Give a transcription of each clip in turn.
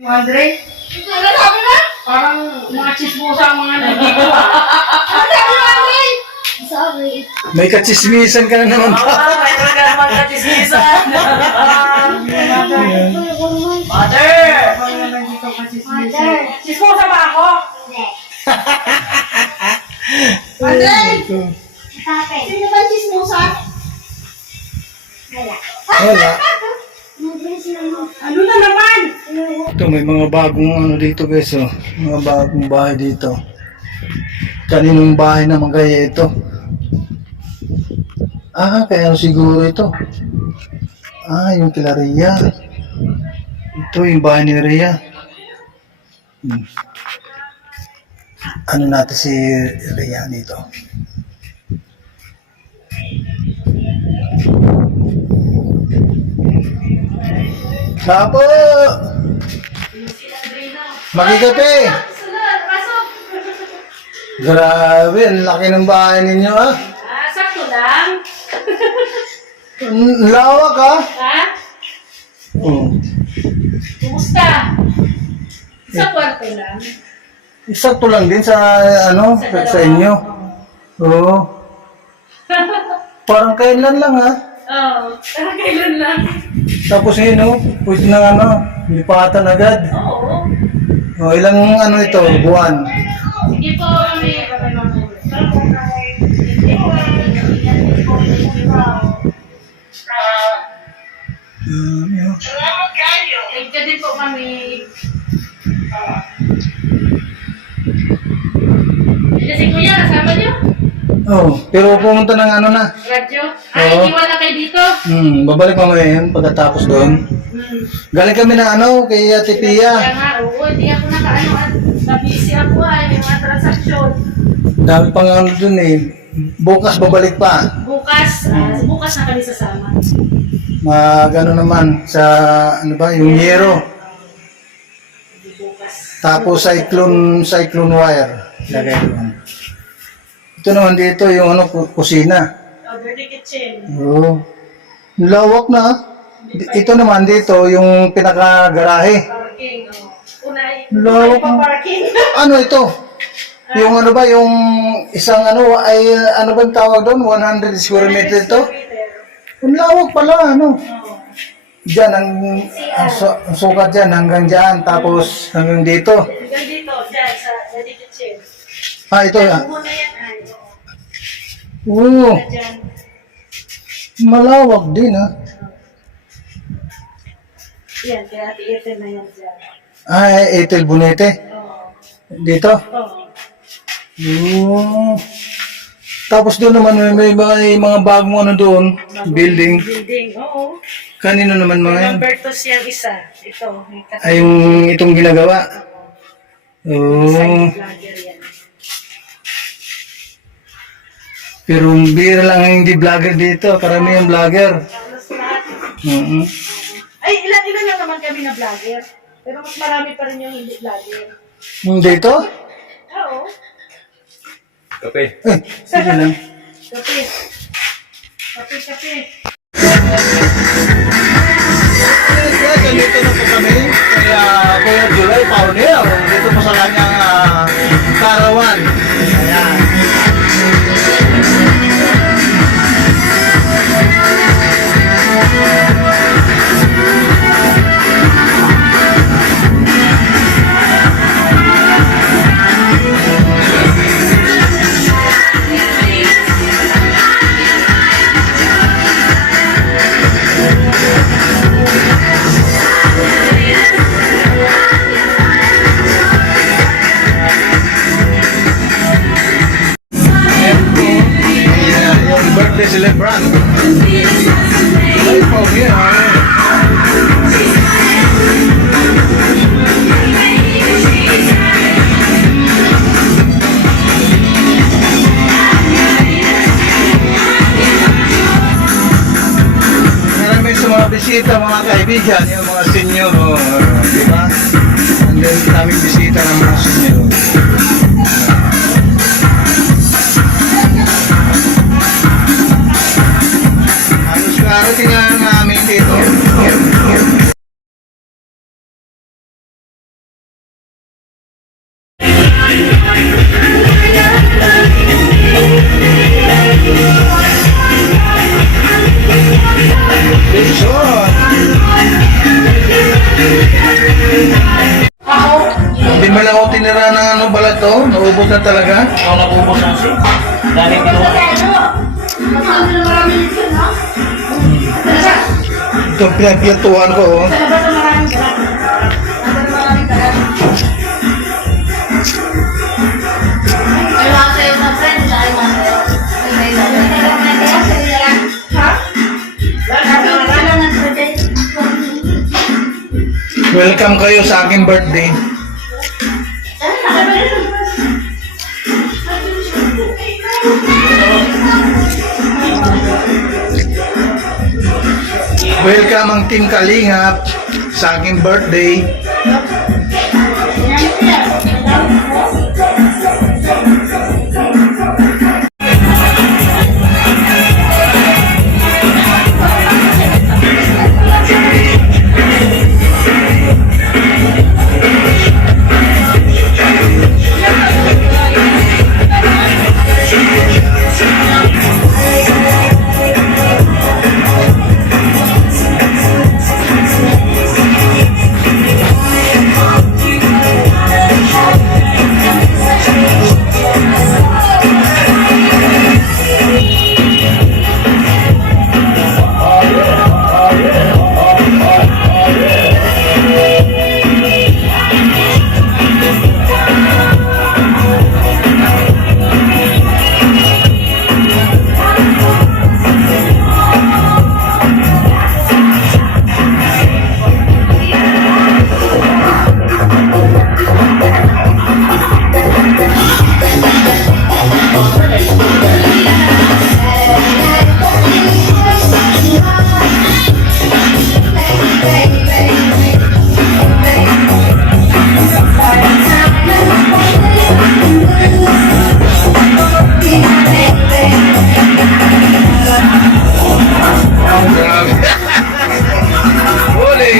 Andre? Ano sabi na? Parang mga chismosa ang mga nandito. Ano sabi na, Andre? Sorry. May katsismisan ka na naman. May talaga naman kachismisan. Mother! Mother! Chismosa ba ako? Andre! Sino ba chismosa? Wala. Ano na naman? Ito, may mga bagong ano dito guys, oh. Mga bagong bahay dito. Kaninong bahay naman kaya ito? Ah, kaya siguro ito. Ah, yung kila Rhea. Ito yung bahay ni Rhea. Ano natin si Rhea dito? Sapo! Magikape! Grabe, ang laki ng bahay ninyo, ah. Sakto lang. Ang lawak, ah. Ha? Oh. Kumusta? Sa kwarto lang. Sakto lang din sa, ano, sa inyo. Oo. Parang kailan lang, ah. Oo. Kailan lang. Tapos yun, oh, pwede na, ano, lipatan agad. Oo. Oh, ilang, ano ito, buwan. Hindi po kami. Nagka din po kami. Kasi kuya, kasama niyo? Oh, pero pumunta ng ano na. Radyo? Ay, Oo. iwan na kayo dito? Babalik mamaya yun pagkatapos doon. Galing kami na ano, kay Ate Kaya Pia. nga, oo, hindi ako nakaano at na-busy ako ay, may mga transaksyon. Dami pang ano dun eh. Bukas babalik pa. Bukas, bukas na kami sasama. Ano naman, sa ano ba, yung Yero. Bukas. Tapos cyclone wire. Lagay doon. Ito naman dito, yung ano, kusina. Oh, dirty kitchen. Oo. Lawak na. Ito naman dito, yung pinaka-garahe. Parking, oh. Unay, Lawak. pa parking. Ano ito? Yung ano ba, yung isang ano, ay ano ba tawag doon? 100 square meter ito? Ang lawak pala, ano? Diyan, ang sukat dyan, hanggang dyan, tapos hanggang dito. Hanggang dito, dyan, sa dirty kitchen. Ah, ito. Muna yan, ay. Oo, Dyan. malawak din, ha? Yan, kaya ati-ete na yan dyan. Ah, Ethel Bonete. Oo. Dito. Oo. Oo. Tapos doon naman, may mga bagong ano doon, building. Building, oo. Kanino naman mga yan? Humbertos yung isa. Ito, may Ay, yung itong ginagawa. Oo. side vlogger yan. Pero bira lang ang hindi vlogger dito. Karamihan vlogger. Halos lahat. Mm-hmm. Ay, ilan lang naman kami na vlogger. Pero mas marami pa rin yung hindi vlogger. Dito? Oo. Kape. Eh, sige lang. Kape. Kape, kape. Kaya dito na po kami. Kaya July, Paunel. Dito po sa kanyang karawan. Ayan. Yung birthday celebrant. Ay, Paunel. Marami sa mga bisita, mga kaibigan, yung mga senior, di ba? And then, daming bisita ng mga senior. Halos karating nga namin dito. Ako. Hindi mo lang ako tinira ng ano balat to? Naubos na talaga? Ikaw nag-ubos ng si. Dahil kinuha. Masama na marami dito, no? Ito ang pinagpintuhan ko, oh. Sa labas na maraming kalat. Maraming kalat. May mga sa'yo na friend, dahil mga sa'yo. Ha? Wala na birthday. Welcome kayo sa aking birthday. Welcome ang Team Kalingap sa aking birthday. Grabe. Huli!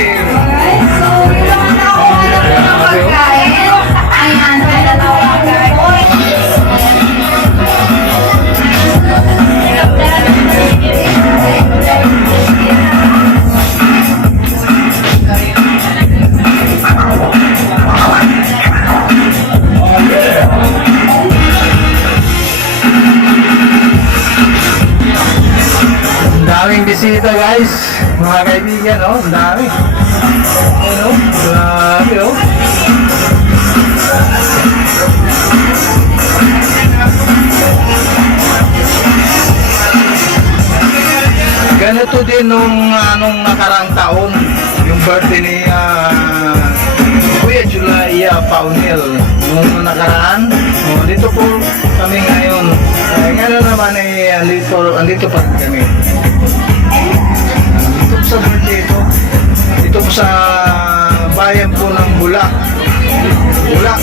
Ang daming bisita guys, mga kaibigan, oh, ang dami. Ano, grabe, oh. Ganito din nung anong nakarang taon, yung birthday ni Kuya July Paunil. Nung nakaraan, dito po kami ngayon. Ngayon naman ay andito pa rin kami. Dito po sa birthday ito. Dito po sa bayan po ng Bulak. Bulak.